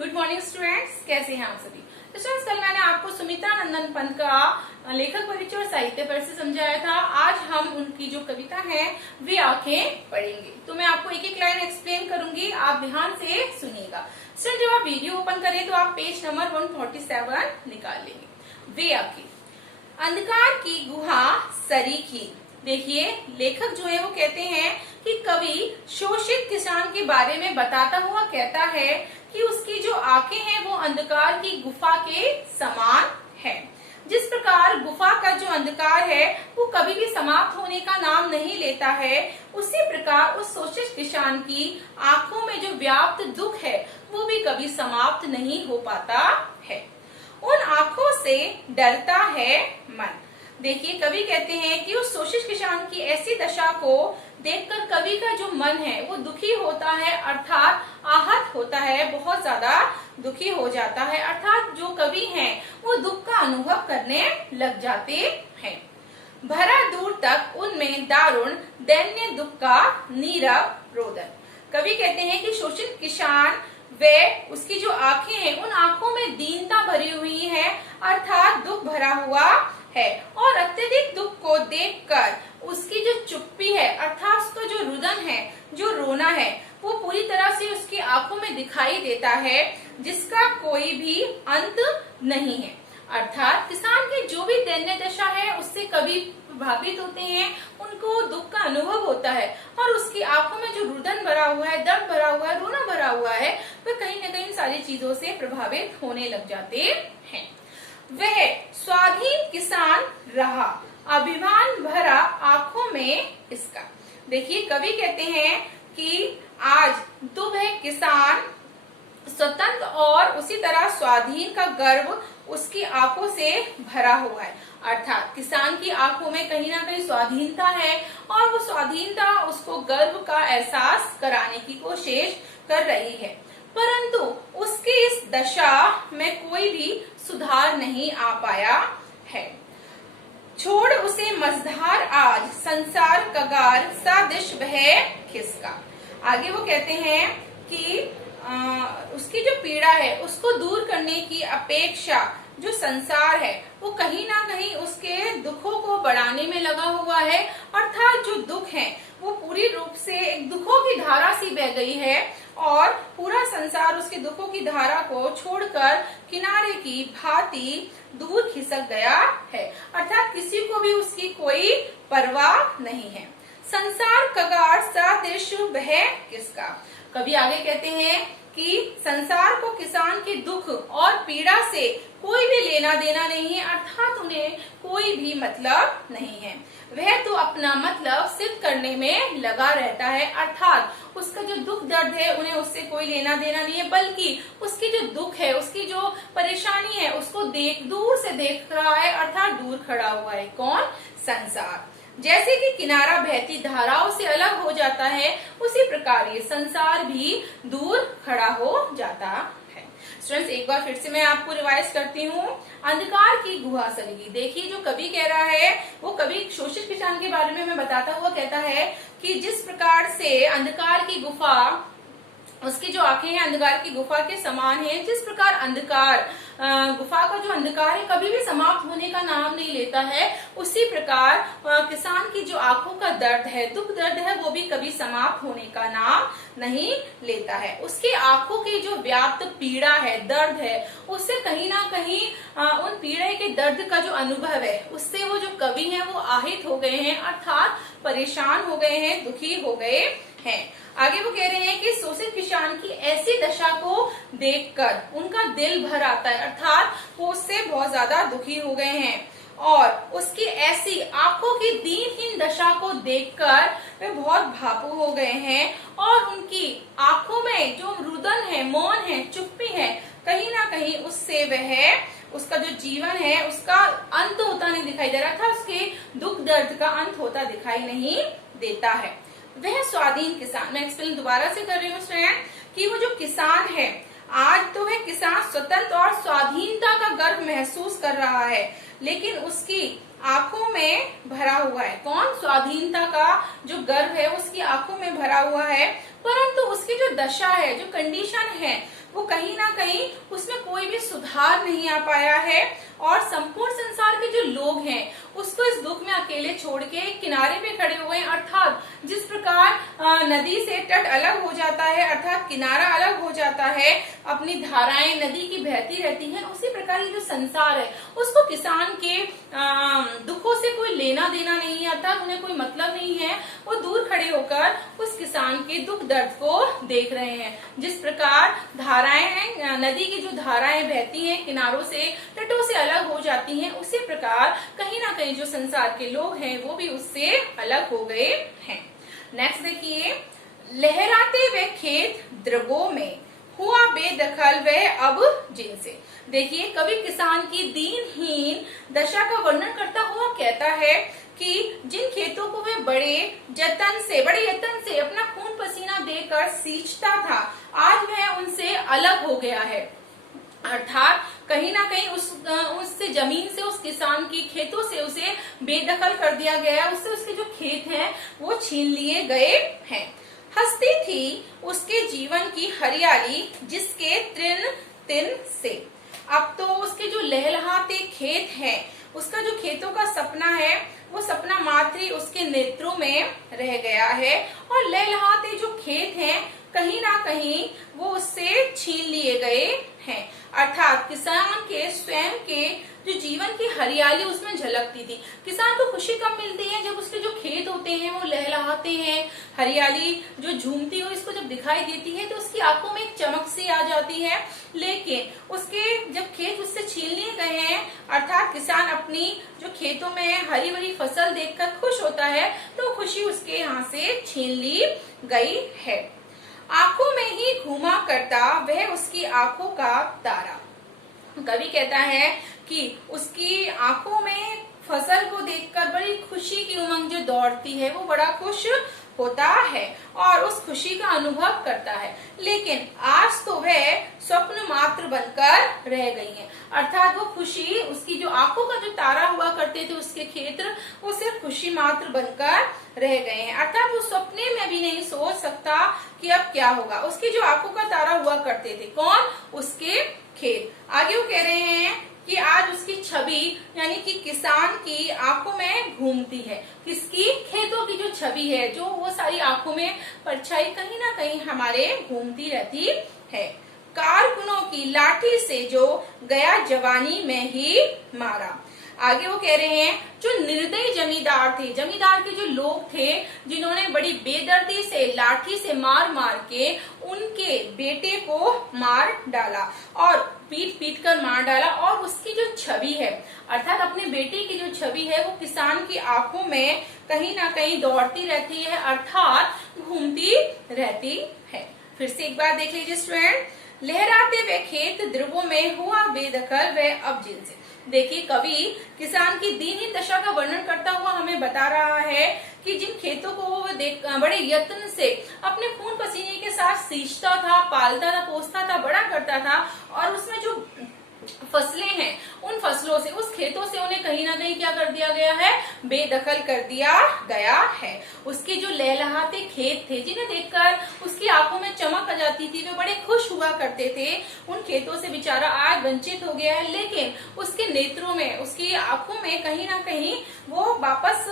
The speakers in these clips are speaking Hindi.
गुड मॉर्निंग स्टूडेंट्स, कैसे हैं आप सभी। तो स्टूडेंट्स, कल मैंने आपको सुमित्रा नंदन पंत का लेखक परिचय और साहित्य पर से समझाया था। आज हम उनकी जो कविता है वे आंखें पढ़ेंगे। तो मैं आपको एक एक लाइन एक्सप्लेन करूंगी, आप ध्यान से सुनिएगा। स्टूडेंट, जब आप वीडियो ओपन करें तो आप पेज नंबर 147 निकाल लेंगे। वे आंखें, अंधकार की गुहा सरीखी। देखिए, लेखक जो है वो कहते हैं कि कवि शोषित किसान के बारे में बताता हुआ कहता है कि उसकी जो आंखें हैं वो अंधकार की गुफा के समान है। जिस प्रकार गुफा का जो अंधकार है वो कभी भी समाप्त होने का नाम नहीं लेता है, उसी प्रकार उस शोषित किसान की आंखों में जो व्याप्त दुख है वो भी कभी समाप्त नहीं हो पाता है। उन आंखों से डरता है मन। देखिए, कवि कहते हैं कि उस शोषित किसान की ऐसी दशा को देखकर कवि का जो मन है वो दुखी होता है, अर्थात आहत होता है, बहुत ज्यादा दुखी हो जाता है। अर्थात जो कवि हैं वो दुख का अनुभव करने लग जाते हैं। भरा दूर तक उनमें दारुण दैन्य दुख का नीरव रोदन। कवि कहते हैं कि शोषित किसान वे उसकी जो आंखें हैं उन आंखों में दीनता भरी हुई है, अर्थात दुख भरा हुआ है। और अत्यधिक दुख को देखकर उसकी जो चुप्पी है, अर्थात उसका जो रुदन है, जो रोना है, वो पूरी तरह से उसकी आंखों में दिखाई देता है, जिसका कोई भी अंत नहीं है। अर्थात किसान की जो भी दैन्य दशा है उससे कवि प्रभावित होते हैं, उनको दुख का अनुभव होता है और उसकी आंखों में जो रुदन भरा हुआ है, दर्द भरा हुआ है, रोना भरा हुआ है, वह कहीं न कहीं सारी चीजों से प्रभावित होने लग जाते हैं। वह स्वाधीन किसान रहा, अभिमान भरा आंखों में इसका। देखिए, कवि कहते हैं कि आज तो वह किसान स्वतंत्र और उसी तरह स्वाधीन का गर्व उसकी आंखों से भरा हुआ है। अर्थात किसान की आंखों में कहीं ना कहीं स्वाधीनता है और वो स्वाधीनता उसको गर्व का एहसास कराने की कोशिश कर रही है, परंतु उसकी इस दशा में कोई भी सुधार नहीं आ पाया है। छोड़ उसे मझधार आज संसार कगार सादिश वह खिसका। आगे वो कहते हैं कि उसकी जो पीड़ा है उसको दूर करने की अपेक्षा जो संसार है वो कहीं ना कहीं उसके दुखों को बढ़ाने में लगा हुआ है। अर्थात जो दुख है वो पूरी रूप से एक दुखों की धारा सी बह गई है और पूरा संसार उसके दुखों की धारा को छोड़कर किनारे की भांति दूर खिसक गया है। अर्थात किसी को भी उसकी कोई परवाह नहीं है। संसार कगार सादिश वह किसका। कवि आगे कहते हैं कि संसार को किसान के दुख और पीड़ा से कोई भी लेना देना नहीं है, अर्थात उन्हें कोई भी मतलब नहीं है। वह तो अपना मतलब सिद्ध करने में लगा रहता है, अर्थात उसका जो दुख दर्द है उन्हें उससे कोई लेना देना नहीं है, बल्कि उसकी जो दुख है, उसकी जो परेशानी है उसको दूर से देख रहा है, अर्थात दूर खड़ा हुआ है। कौन? संसार। जैसे कि किनारा बहती धाराओं से अलग हो जाता है, उसी प्रकार ये संसार भी दूर खड़ा हो जाता है। स्टूडेंट्स, एक बार फिर से मैं आपको रिवाइज करती हूँ। अंधकार की गुहा सरीखी। देखिए, जो कवि कह रहा है वो कवि शोषित किसान के बारे में हमें बताता हुआ कहता है कि जिस प्रकार से अंधकार की गुफा, उसकी जो आंखें हैं अंधकार की गुफा के समान है, जिस प्रकार अंधकार गुफा का जो अंधकार है कभी भी समाप्त होने का नाम नहीं लेता है, उसी प्रकार किसान की जो आंखों का दर्द है, दुख दर्द है, वो भी कभी समाप्त होने का नाम नहीं लेता है। उसकी आंखों की जो व्याप्त पीड़ा है, दर्द है, उससे कहीं ना कहीं उन पीड़े के दर्द का जो अनुभव है उससे वो जो कवि है वो আহিत हो गए हैं, अर्थात परेशान हो गए हैं, दुखी हो गए हैं। आगे वो कह रहे हैं कि शोषित किसान की ऐसी दशा को देखकर उनका दिल भर आता है, अर्थात वो उससे बहुत ज्यादा दुखी हो गए हैं और उसकी ऐसी आंखों की दीनहीन दशा को देखकर वे बहुत भावुक हो गए हैं और उनकी आंखों में जो रुदन है, मौन है, चुप्पी है, कहीं ना कहीं उससे वह उसका जो जीवन है उसका अंत होता नहीं दिखाई दे रहा था, उसके दुख दर्द का अंत होता दिखाई नहीं देता है। वह स्वाधीन किसान, मैं एक्सप्लेन दोबारा से कर रही हूँ स्टूडेंट, कि वो जो किसान है आज तो वह किसान स्वतंत्र और स्वाधीनता का गर्व महसूस कर रहा है, लेकिन उसकी आंखों में भरा हुआ है। कौन? स्वाधीनता का जो गर्व है उसकी आंखों में भरा हुआ है, परंतु उसकी जो दशा है, जो कंडीशन है, वो कहीं ना कहीं उसमें कोई भी सुधार नहीं आ पाया है और संपूर्ण संसार के जो लोग हैं उसको इस दुख में अकेले छोड़ के किनारे पे खड़े हुए हैं। अर्थात जिस प्रकार नदी से तट अलग हो जाता है, अर्थात किनारा अलग हो जाता है, अपनी धाराएं नदी की बहती रहती हैं, उसी प्रकार ये जो संसार है उसको किसान के दुखों से कोई लेना देना नहीं आता, उन्हें कोई मतलब नहीं है। वो दूर खड़े होकर उस किसान के दुख दर्द को देख रहे हैं। जिस प्रकार धाराएं हैं, नदी की जो धाराएं बहती हैं किनारों से, तटों से अलग हो जाती हैं, उसी प्रकार कहीं ना कहीं जो संसार के लोग हैं वो भी उससे अलग हो गए हैं। नेक्स्ट देखिए, लहराते वे खेत द्रवों में, हुआ बेदखल वह अब जिनसे। देखिए, कवि किसान की दीनहीन दशा का वर्णन करता हुआ कहता है कि जिन खेतों को वे बड़े यत्न से अपना खून पसीना देकर सींचता था, आज वह उनसे अलग हो गया है। अर्थात कहीं ना कहीं उससे जमीन से, उस किसान की खेतों से उसे बेदखल कर दिया गया, उससे उसके जो खेत हैं वो छीन लिए गए हैं। हंसती थी उसके जीवन की हरियाली जिसके तृण तिन से। अब तो उसके जो लहलहाते खेत हैं, उसका जो खेतों का सपना है वो सपना मात्र ही उसके नेत्रों में रह गया है और लहलहाते जो खेत हैं कहीं ना कहीं वो उससे छीन लिए गए हैं। अर्थात किसान के स्वयं के जो जीवन की हरियाली उसमें झलकती थी। किसान को खुशी कब मिलती है? जब उसके जो खेत होते हैं वो लहलहाते हैं, हरियाली जो झूमती हुई इसको जब दिखाई देती है तो उसकी आंखों में एक चमक सी आ जाती है। लेकिन उसके जब खेत उससे छीन लिए गए हैं, अर्थात किसान अपनी जो खेतों में हरी भरी फसल देखकर खुश होता है तो खुशी उसके यहाँ से छीन ली गई है। आंखों में ही घूमा करता वह उसकी आंखों का तारा। कवि कहता है कि उसकी आंखों में फसल को देखकर बड़ी खुशी की उमंग जो दौड़ती है, वो बड़ा खुश होता है और उस खुशी का अनुभव करता है। लेकिन आज तो वह स्वप्न मात्र बनकर रह गई है। अर्थात वो खुशी, उसकी जो आंखों का जो तारा हुआ करते थे उसके क्षेत्र, वो सिर्फ खुशी मात्र बनकर रह गए हैं। अर्थात वो सपने में भी नहीं सोच सकता कि अब क्या होगा। उसकी जो आंखों का तारा हुआ करते थे, कौन? उसके खेत। आगे वो कह रहे हैं कि आज उसकी छवि यानी कि किसान की आंखों में घूमती है। किसकी? खेतों की जो छवि है, जो वो सारी आंखों में परछाई कहीं ना कहीं हमारे घूमती रहती है। कारकुनों की लाठी से जो गया जवानी में ही मारा। आगे वो कह रहे हैं जो निर्दयी जमींदार थे, जमींदार के जो लोग थे जिन्होंने बड़ी बेदर्दी से लाठी से मार मार के उनके बेटे को मार डाला और पीट पीट कर मार डाला, और उसकी जो छवि है अर्थात अपने बेटे की जो छवि है वो किसान की आंखों में कहीं ना कहीं दौड़ती रहती है, अर्थात घूमती रहती है। फिर से एक बार देख लीजिए स्टूडेंट, लहराते वे खेत ध्रुवों में हुआ बेदखल वे अब जिनसे। देखिए, कवि किसान की दीनहीन दशा का वर्णन करता हुआ हमें बता रहा है कि जिन खेतों को वो बड़े यत्न से अपने खून पसीने के साथ सींचता था, पालता था, पोसता था, बड़ा करता था, और उसमें जो फसलें हैं उन फसलों से, उस खेतों से उन्हें कहीं ना कहीं क्या कर दिया गया है? बेदखल कर दिया गया है। उसके जो लहलहाते खेत थे जिन्हें देखकर उसकी आंखों में चमक आ जाती थी, वे बड़े खुश हुआ करते थे, उन खेतों से बेचारा आज वंचित हो गया है। लेकिन उसके नेत्रों में, उसकी आंखों में कहीं ना कहीं वो वापस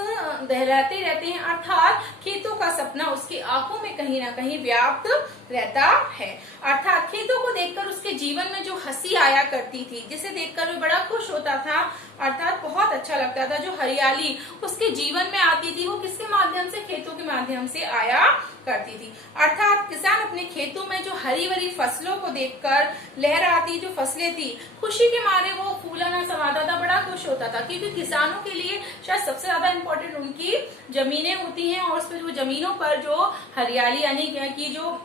लहराते रहते हैं, अर्थात खेतों का सपना उसकी आंखों में कहीं ना कहीं व्याप्त रहता है। अर्थात खेतों को देखकर उसके जीवन में जो हंसी आया करती थी, जिसे देखकर वो बड़ा खुश होता था, अर्थात बहुत अच्छा लगता था, जो हरियाली उसके जीवन में आती थी वो किसके माध्यम से? खेतों के माध्यम से आया करती थी। अर्थात किसान अपने खेतों में जो हरी भरी फसलों को देखकर लहराती जो फसलें थी, खुशी के मारे वो फूला ना समाता था, बड़ा खुश होता था, क्योंकि किसानों के लिए शायद सबसे ज्यादा इम्पोर्टेंट उनकी जमीनें होती हैं और उस पर जो जमीनों पर जो हरियाली यानी कि जो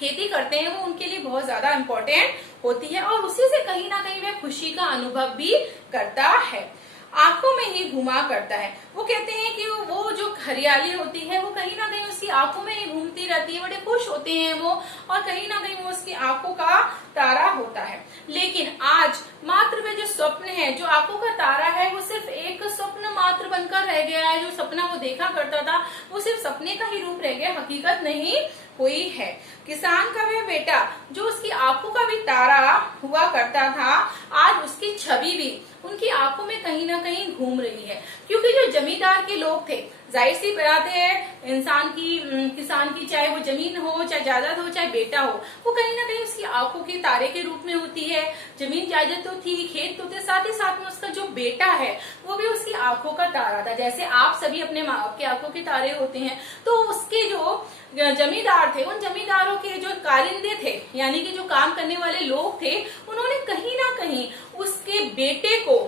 खेती करते हैं वो उनके लिए बहुत ज्यादा इम्पोर्टेंट होती है, और उसी से कहीं ना कहीं वह खुशी का अनुभव भी करता है। आंखों में ही घुमा करता है। वो कहते हैं कि वो जो हरियाली होती है वो कहीं ना कहीं उसकी आंखों में ही घूमती रहती है, बड़े खुश होते हैं वो, और कहीं ना कहीं वो उसकी आंखों का तारा होता है। लेकिन आज मात्र वे जो स्वप्न है, जो आंखों का तारा है, वो सिर्फ एक स्वप्न मात्र बनकर रह गया है। जो सपना वो देखा करता था वो सिर्फ सपने का ही रूप रह गया, हकीकत नहीं हुई है। किसान का वह बेटा जो उसकी आंखों का तारा हुआ करता था, आज उसकी छवि भी उनकी आंखों में कहीं ना कहीं घूम रही है। क्योंकि जो जमींदार के लोग थे, जाहिर सी बात है, इंसान की, किसान की, चाहे वो जमीन हो, चाहे जायदाद हो, चाहे बेटा हो, वो कहीं ना कहीं उसकी आंखों के तारे के रूप में होती है। जमीन जायदाद तो थी, खेत तो थे, साथ ही साथ में उसका जो बेटा है वो भी उसकी आंखों का तारा था। जैसे आप सभी अपने माँ बाप के आंखों के तारे होते हैं, तो उसके जो जमींदार थे, उन जमींदारों के जो कारिंदे थे, यानी कि जो काम करने वाले लोग थे, उन्होंने कहीं ना कहीं उसके बेटे को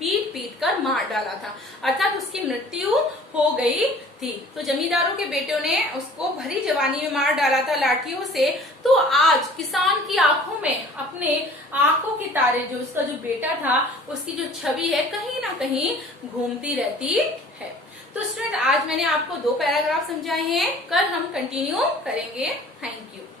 पीट पीट कर मार डाला था, अर्थात उसकी मृत्यु हो गई थी। तो जमींदारों के बेटों ने उसको भरी जवानी में मार डाला था लाठियों से। तो आज किसान की आंखों में, अपने आंखों के तारे, जो उसका जो बेटा था, उसकी जो छवि है कहीं ना कहीं घूमती रहती है। तो स्टूडेंट, आज मैंने आपको 2 पैराग्राफ समझाए हैं, कल हम कंटिन्यू करेंगे। Thank you.